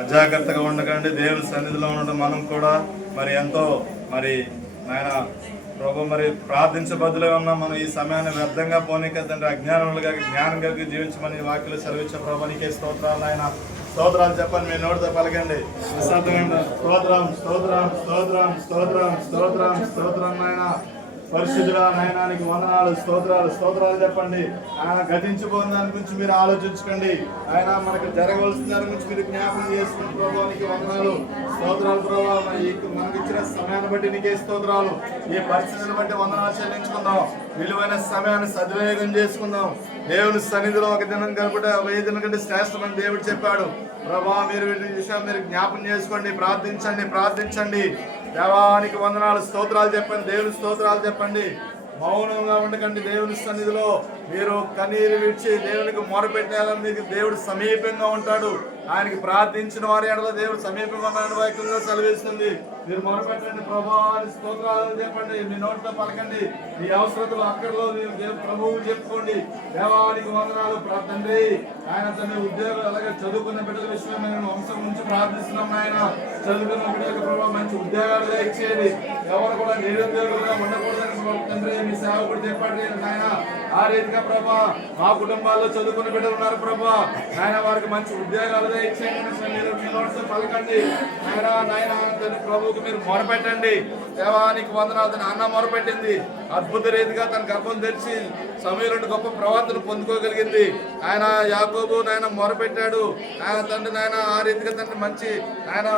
అజాగ్రత్తగా ఉండకండి. దేవుని సన్నిధిలో ఉండడం మనం కూడా మరి ఎంతో మరి నాయన ప్రభు మరి ప్రార్థించబద్దులే ఉన్న. మనం ఈ సమయాన్ని వ్యర్థంగా పోనీక తండ్రి అజ్ఞానములుగా జ్ఞానం కలిగి జీవించమని వాక్యలు సెలవిచ్చే ప్రభు నీకే స్తోత్రాలు ఆయన స్తోత్రాలు చెప్పండి మీ నోటితో పలకండి. నిశ్శబ్దంగా స్తోత్రం స్తోత్రం స్తోత్రం స్తోత్రం స్తోత్రం స్తోత్రం నాయన. పరిశుద్ధుడా నాయనానికి వందనాలు స్తోత్రాలు స్తోత్రాలు చెప్పండి. ఆయన గతించిపోయిన దాని గురించి మీరు ఆలోచించకండి. ఆయన మనకు జరగవలసిన దాని గురించి మీరు జ్ఞాపకం చేసుకుని ప్రభావానికి వందనాలు స్తోత్రాలు ప్రభావ. మనకి ఇచ్చిన సమయాన్ని బట్టి నీకే స్తోత్రాలు. ఈ పరిస్థితులను బట్టి వందనాలు చెల్లించుకుందాం. విలువైన సమయాన్ని సద్వినియోగం చేసుకుందాం. దేవుని సన్నిధిలో ఒక దినం కనుక వెయ్యి దినం కంటే శ్రేష్టమని దేవుడు చెప్పాడు. ప్రభా మీరు విషయం మీరు జ్ఞాపం చేసుకోండి ప్రార్థించండి ప్రార్థించండి. దేవానికి వందనాలు స్తోత్రాలు చెప్పండి దేవుని స్తోత్రాలు చెప్పండి. మౌనంగా ఉండకండి దేవుని సన్నిధిలో. మీరు కన్నీరు విడిచి దేవునికి మొరపెట్టాలని మీకు దేవుడు సమీపంగా ఉంటాడు. ఆయనకి ప్రార్థించిన వారి ఎడల దేవుడు సమీపంగా ఉన్నాడు వాక్యంగా సెలవిస్తుంది. మీరు మొరపెట్టండి ప్రభా అని స్తోత్రాలు చెప్పండి మీ నోట్లో పలకండి మీ అవసరతలు అక్కడలో మీరు ప్రభువు చెప్పుకోండి. దేవానికి వందనాలు ప్రా- తండ్రి ఆయన తన ఉద్యోగం అలాగే చదువుకున్న బిడ్డల విషయం నేను వంశం నుంచి ప్రార్థిస్తున్నాం ఆయన చదువుకున్న బిడ్డలకు ప్రభావ మంచి ఉద్యోగాలు ఇచ్చేది ఎవరు కూడా నిరుద్యోగులుగా ఉండకూడదని తండ్రి మీ సేవకుడు చెప్పండి నాయన. ఆ రీతిగా ప్రభా మా కుటుంబాల్లో చదువుకున్న బిడ్డలు ఉన్నారు ప్రభా. ఆయన వారికి మంచి ఉద్యోగాలు ఇచ్చేయండి. మీరు మీ నోట్స్ పలకండి. నాయన నాయన తండ్రి ప్రభువుకి మీరు మొరపెట్టండి. దేవానికి వందనాలు. తన అన్న మొరపెట్టింది. అద్భుత రీతిగా తన గర్భం తెరిచి సమయంలో గొప్ప ప్రవర్తన పొందుకోగలిగింది. ఆయన యాకోబు నాయన మొరపెట్టాడు. ఆయన తండ్రి నాయన ఆ రీతిగా తండ్రి మంచి ఆయన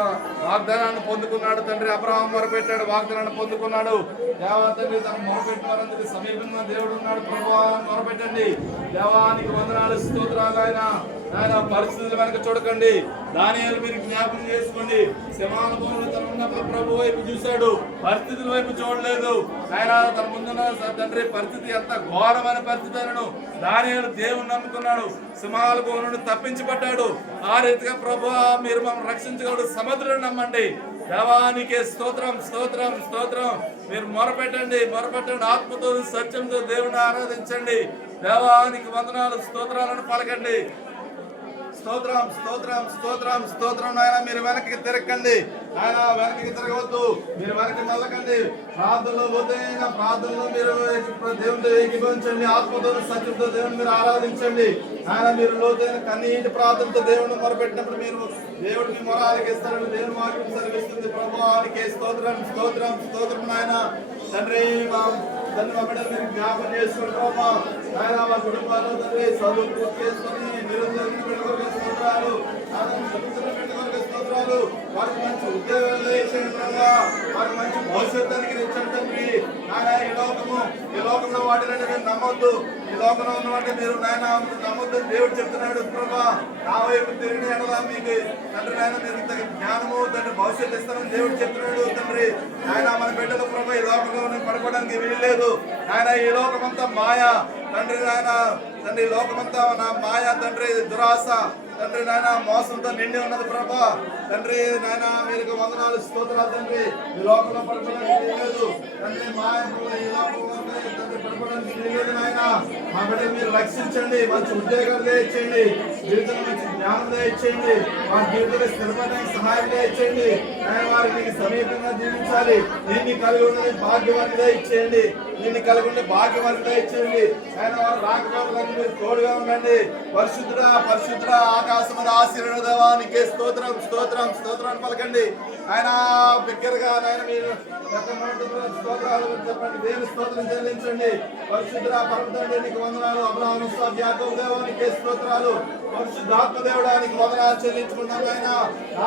వాగ్దానాన్ని పొందుకున్నాడు. తండ్రి అబ్రహాం మొరపెట్టాడు. వాగ్దానాన్ని పొందుకున్నాడు. దేవా తండ్రి తన మొరపెట్టినందుకు సమీపంగా దేవుడు ఉన్నాడు. ప్రభు మొరపెట్టండి. దేవానికి వందనాలు స్తోత్రాలు ఆయన. ఆయన పరిస్థితులు వెనక చూడకండి. దానియాలు మీరు జ్ఞాపకం చేసుకోండి. సింహానుభవంలో తన ఉన్నప్పుడు ప్రభు వైపు చూశాడు. పరిస్థితుల వైపు చూడలేదు. ఆయన తన ముందున్న తండ్రి పరిస్థితి ఎంత ఘోరమైన పరిస్థితి అనను దానియాలు దేవుని నమ్ముకున్నాడు. సింహానుభవం నుండి తప్పించబడ్డాడు. ఆ రీతిగా ప్రభు మీరు మమ్మల్ని రక్షించగలడు సముద్రుడు నమ్మండి. దేవానికి స్తోత్రం స్తోత్రం స్తోత్రం. మీరు మొరపెట్టండి మొరపెట్టండి. ఆత్మతో సత్యంతో దేవుని ఆరాధించండి. దేవానికి వందనాలు స్తోత్రాలను పలకండి. స్తోత్రం స్తోత్రం స్తోత్రం స్తోత్రం నాయన మీరు వెనక్కి తిరగండి. ఆయన వెనక్కి తిరగవద్దు. మీరు వెనక్కి మళ్ళకండి. ప్రార్థనలో పోతే ఆయన ప్రార్థనలో మీరు దేవునితో ఏకీభవించండి. ఆత్మతో సత్యంతో దేవుని మీరు ఆరాధించండి. ఆయన మీరు లోతైన కన్నీటి ప్రార్థనతో దేవుని మొరపెట్టినప్పుడు మీరు దేవుడికి మొర ఆలకిస్తారని దేవుని వాక్యం సెలవిస్తుంది. ప్రభువానికి స్తోత్రం స్తోత్రం స్తోత్రం నాయన. తండ్రి తండ్రి మా బిడ్డలు మీరు జ్ఞాపకం చేసుకోండి. ప్రభా ఆయన మా కుటుంబాలు తండ్రి చదువు పూర్తి చేసుకొని నిరుద్యోగ బిడ్డలకు స్తోత్రాలు. ఆయన చదువుతున్న బిడ్డలకు స్తోత్రాలు. వారికి మంచి ఉద్యోగాలు దయచేయండి వారికి మంచి భవిష్యత్తునికి ఇచ్చండి తండ్రి ఆయన ఈ లోకము ఈ లోకంలో వాటిని మీరు నమ్మొద్దు. ఈ లోకంలో ఉన్నవాటి మీరు నాయన నమ్మొద్దు. దేవుడు చెప్తున్నాడు ప్రభా నా వైపు తిరిగిన ఎడలా మీకు తండ్రి నాయన మీరు జ్ఞానము తండ్రి భవిష్యత్తు ఇస్తానని దేవుడు చెప్తున్నాడు తండ్రి. ఆయన మన బిడ్డలు ప్రభా ఈ లోకంలో నేను పడుకోవడానికి వీల్లేదు ఆయన ఈ లోకమంతా మాయ. తండ్రి నాయన తండ్రి లోకమంతా నా మాయ తండ్రి దురాశ. తండ్రి నాయన మోసంతో నిండి ఉన్నది ప్రభా. తండ్రి నాయన మీరు వందనాలు స్తోత్రాలు తండ్రి. ఈ లోకంలో పడుకోవడానికి లేదు. తండ్రి మాయ తండ్రి పడుకోవడానికి లేదు నాయన. మా మీరు రక్షించండి మంచి ఉద్యోగాలు దయచేయండి జీవితం మంచి జ్ఞానం దయచేయండి వారి జీవితంలో స్థిరపడడానికి సహాయం దయచేయండి. ఆయన వారికి సమీపంగా జీవించాలి. దీన్ని కలిగి ఉన్నది భాగ్యవాన్ని దయచేయండి. దీన్ని కలిగి ఉండే భాగ్యవానికి దయచేయండి ఆయన వారు రాకపోవడానికి మీరు తోడుగా ఉండండి. పరిశుద్ధుడా పరిశుద్ధుడా ఆకాశం ఆశీర్వదవానికి స్తోత్రం స్తోత్రం స్తోత్రాన్ని పలకండి. ఆయన బిగ్గరగా ఆయన మీరు స్తోత్రాలు చెప్పండి. దేవుని స్తోత్రం చెల్లించండి. పరిశుద్ధుడా పరమతండ్రి నీకు వందనాలు అబ్రాహ్మ ఇస్సాకు, యాకోబు దేవానికి స్తోత్రాలు. పరిశుద్ధాత్మ దేవుడానికి వందనాలు చెల్లించుకున్నాం ఆయన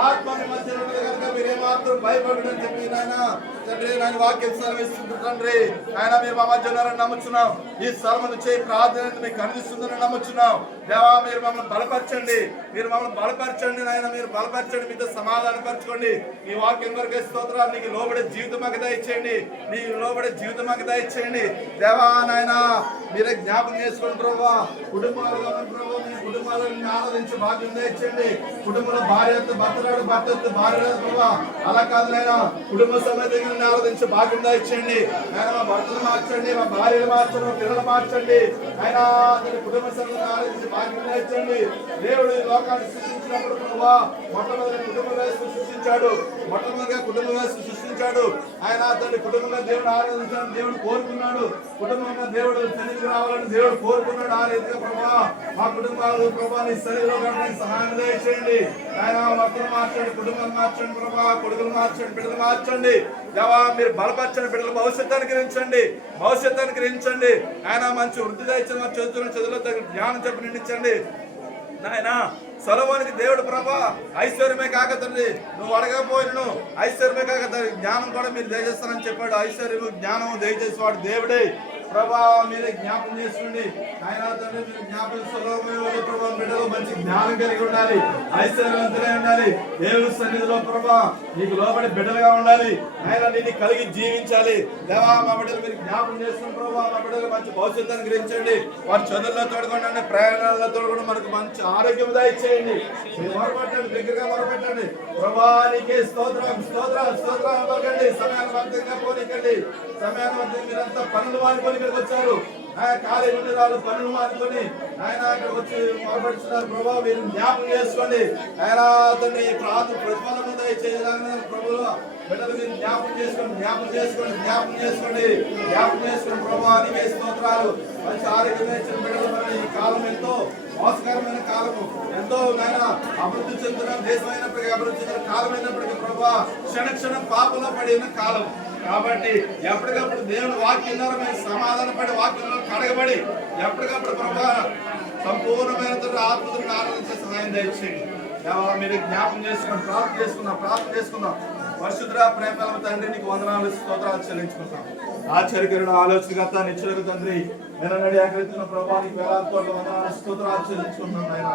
ఆత్మని మధ్య ఉన్నది కనుక మీరేమాత్రం భయపడడం భయపడని చెప్పి నాయన. తండ్రి నాయన వాక్యం సెలవిస్తుంది తండ్రి. ఆయన మీరు మా మధ్య ఉన్నారని నమ్ముచున్నాం. ఈ స్థలం చేయి ప్రార్థన మీకు అందిస్తుందని నమ్ముచున్నాం. దేవా మీరు మమ్మల్ని బలపరచండి. మీరు మమ్మల్ని బలపరచండి నాయన. మీరు బలపరచండి. మీతో సమాధానం మీ వాక్యం వరకే స్తోత్రాలు. నీకు లోబడే జీవితం మాకు దయచేయండి. నీ లోబడే జీవితం మాకు దయచేయండి. దేవా నాయన మీరే జ్ఞాపకం చేసుకోండి ప్రభావ కుటుంబాలుగా ఉన్న ప్రభావ మీ కుటుంబాలను ఆరాధించి భాగ్యం దయచేయండి. కుటుంబంలో భార్య భర్తరాడు భర్త ఎత్తు భార్య ప్రభావ అలా కాదు నాయన. కుటుంబ సమేతంగా ఆరాధించి భాగ్యం దయచేయండి. నాయన మా భర్తలు మార్చండి. మా భార్యలు మార్చండి. స్థిరపరచండి మార్చండి. ఆయన అతని కుటుంబ సభ్యులు ఆలోచించి భాగ్యం నేర్చండి. దేవుడు ఈ లోకాన్ని సృష్టించినప్పుడు మొట్టమొదటి కుటుంబ వ్యవస్థ సృష్టించాడు. మొట్టమొదటిగా కుటుంబ వ్యవస్థ సృష్టించాడు ఆయన అతని కుటుంబంగా దేవుడు ఆరాధించాలని దేవుడు కోరుకున్నాడు. కుటుంబంగా దేవుడు సన్నిధికి రావాలని దేవుడు కోరుకున్నాడు. ఆ రీతిగా ప్రభా మా కుటుంబాలు ప్రభా నీ సన్నిధిలో సహాయం దయచేయండి. ఆయన మొత్తం మార్చండి కుటుంబాన్ని మార్చండి ప్రభా కొడుకులు మార్చండి బిడ్డలు మార్చండి. దేవా మీరు బలపరచండి బిడ్డలు భవిష్యత్తు అనుగ్రహించండి భవిష్యత్తు అనుగ్రహించండి ఆయన మంచి వృద్ధి దయచండి మా చదువుతున్న చదువులో తగిన జ్ఞానం చెప్పి నిండించండి. నాయన సొలవానికి దేవుడు ప్రభా ఐశ్వర్యమే కాక తండ్రి నువ్వు అడగకపోయినను ఐశ్వర్యమే కాక తండ్రి జ్ఞానం కూడా మీరు దయచేస్తానని చెప్పాడు. ఐశ్వర్యము జ్ఞానము దయచేసేవాడు దేవుడే. ప్రభా మీరే జ్ఞాపకం చేసుకోండి. ఆయన తండ్రి మీరు జ్ఞాపకం సులభమైన ప్రభా బిడ్డలో మంచి జ్ఞానం కలిగి ఉండాలి. ఐశ్వర్యవంతులై ఉండాలి. దేవుని సన్నిధిలో ప్రభా నీకు లోబడి బిడ్డలుగా ఉండాలి. ఆయన నిన్ను కలిగి జీవించాలి. దేవా మా బిడ్డలు మీరు జ్ఞాపకం చేస్తున్న ప్రభా మా బిడ్డలు మంచి భవిష్యత్తు అనుగ్రహించండి. వారి చదువుల్లో తోడుకోండి ప్రయాణాల్లో తోడుకోండి. మనకు మంచి ఆరోగ్యం దయచేయండి. చేయండి మొరపెట్టండి దగ్గరగా మొరపెట్టండి. ప్రభా నీకే స్తోత్రం స్తోత్రం స్తోత్రం. పలకండి పోనీకండి. సమయానువంతంగా మీరంతా పనులు మానుకొని ఇక్కడికి వచ్చారు ఆయన ఖాళీ ఉండి వాళ్ళు పనులు మానుకొని ఆయన అక్కడికి వచ్చి మొదలుపెడుతున్నారు ప్రభావ మీరు జ్ఞాపకం చేసుకోండి. ఆయన అతన్ని ప్రార్థన ప్రతిఫలం దయచేయాలని ప్రభులు బిడ్డలు మీరు జ్ఞాపకం చేసుకోండి జ్ఞాపకం చేసుకోండి జ్ఞాపకం చేసుకోండి జ్ఞాపకం చేసుకోండి. ప్రభా నీకే స్తోత్రాలు. మంచి ఆరోగ్యం ఇచ్చిన బిడ్డలు మన ఈ కాలం ఎంతో మోసకరమైన కాలము. ఎంతో నాయన అభివృద్ధి చెందిన దేశమైనప్పటికీ అభివృద్ధి చెందిన కాలం అయినప్పటికీ ప్రభావ క్షణ క్షణం పాపంలో పడిన కాలం. కాబట్టి ఎప్పటికప్పుడు దేవుడు వాక్యం ద్వారా మేము సమాధానపడి వాక్యంలో కడగబడి ఎప్పటికప్పుడు ప్రభా సంపూర్ణమైన ఆత్మతులను ఆరాధించే సహాయం దయచేయండి. దేవా మీరు జ్ఞాపం చేసుకున్నాం ప్రార్థన చేసుకుందాం ప్రార్థన చేసుకుందాం. పరిశుద్ర ప్రేమ తండ్రి నీకు వందనాలు స్తోత్రాలు చెల్లించుకుంటాం ఆశ్చర్యకరుడు ఆలోచనకర్త నిశ్చయుడు తండ్రి నిన్న నడి ఆకరిస్తున్న ప్రభానికి వేలాది కోట్ల వందనాలు స్తోత్రాలు చెల్లించుకుంటున్నాం ఆయన